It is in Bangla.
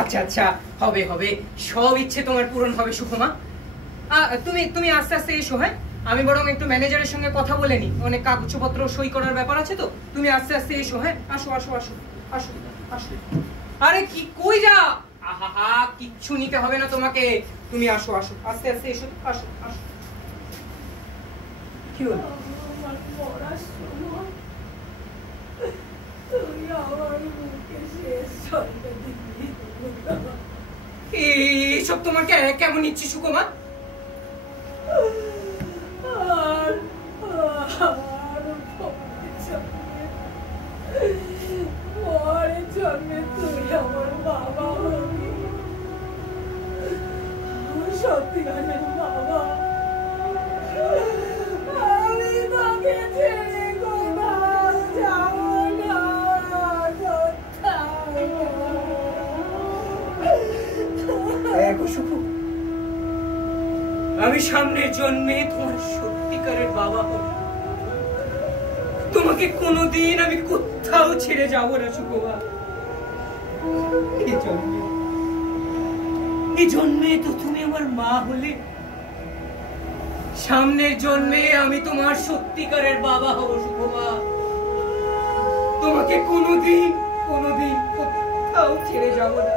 আচ্ছা আচ্ছা, হবে হবে, সব ইচ্ছে তোমার পূরণ হবে সুখমা। তুমি তুমি আস্তে আস্তে এসো। হ্যাঁ, আমি বরং একটু ম্যানেজারের সঙ্গে কথা বলে নি, অনেক কাগজপত্র সই করার ব্যাপার আছে তো। তুমি আস্তে আস্তে এসো। হ্যাঁ, আসো আসো আসো আসো আসো। আরে কি কই যা, আহা কিচ্ছু নিতে হবে না তোমাকে, তুমি আসো আসো, আস্তে আস্তে এসো, আসো আসো। কি হলো? এইসব তোমার কেমন ইচ্ছে সুকুমা? সত্যিকারের বাবা, আমি তোকে ছেড়ে কোথাও যাব না। আমি সামনের জন্মে তোমার সত্যিকারের বাবা হব, তোমাকে কোনোদিন আমি কোথাও ছেড়ে যাব না সুকুমা। এই জন্মে তো তুমি আমার মা হলে, সামনের জন্মে আমি তোমার সত্যিকারের বাবা হব সুকুমা। তোমাকে কোনোদিন কোনোদিন কোথাও ছেড়ে যাব না।